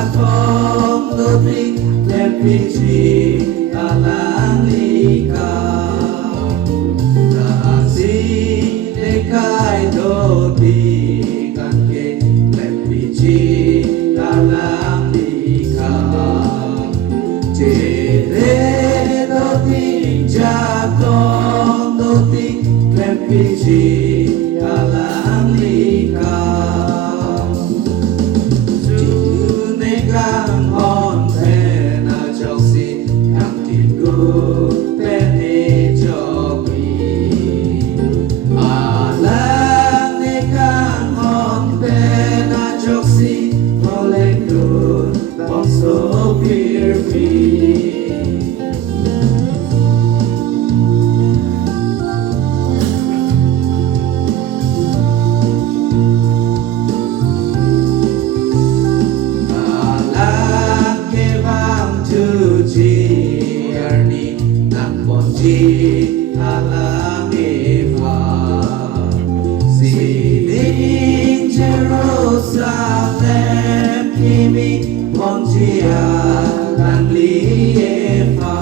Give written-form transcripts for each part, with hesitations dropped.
Jatong Dodri Lepiji Alang Likau Nasi Dekai Dodi Kanke Lepiji Alang Likau Jere Dodi Jatong Dodi Lepiji Alang Likau Kang hon pena joksi kang tigo pene joki alang ne kang hon pena joksi oleh dun bangso pirpi Di alam Eva Sining Jerusalem Kimi Monjia Lang Lieva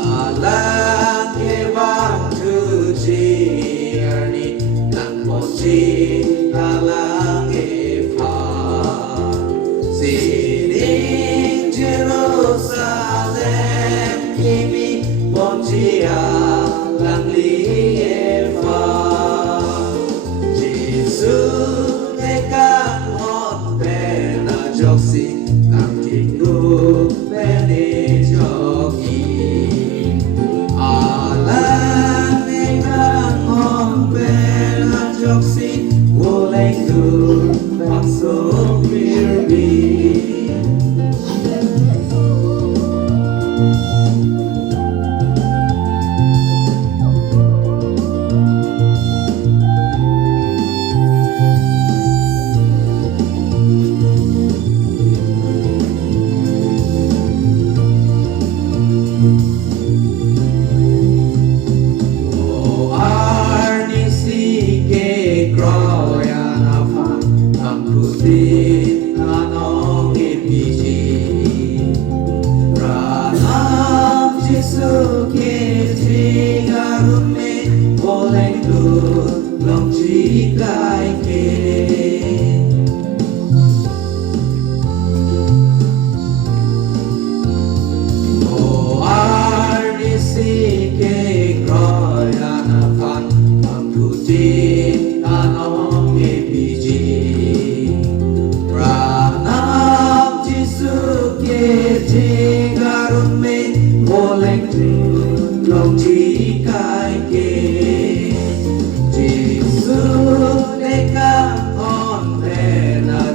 Alang Eva Tuji Erni Lang Monji Alang Eva Sining Jerusalem Kimi Monjia Lang Lieva Jesus Nekang hon pena joksi Kang tinggu pene joki Alang nekang hon pena joksi Woleng dur bangso pirbi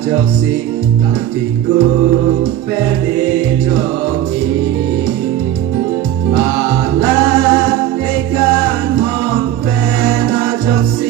Joksi kantiku pede joki alang nekan hon pena joksi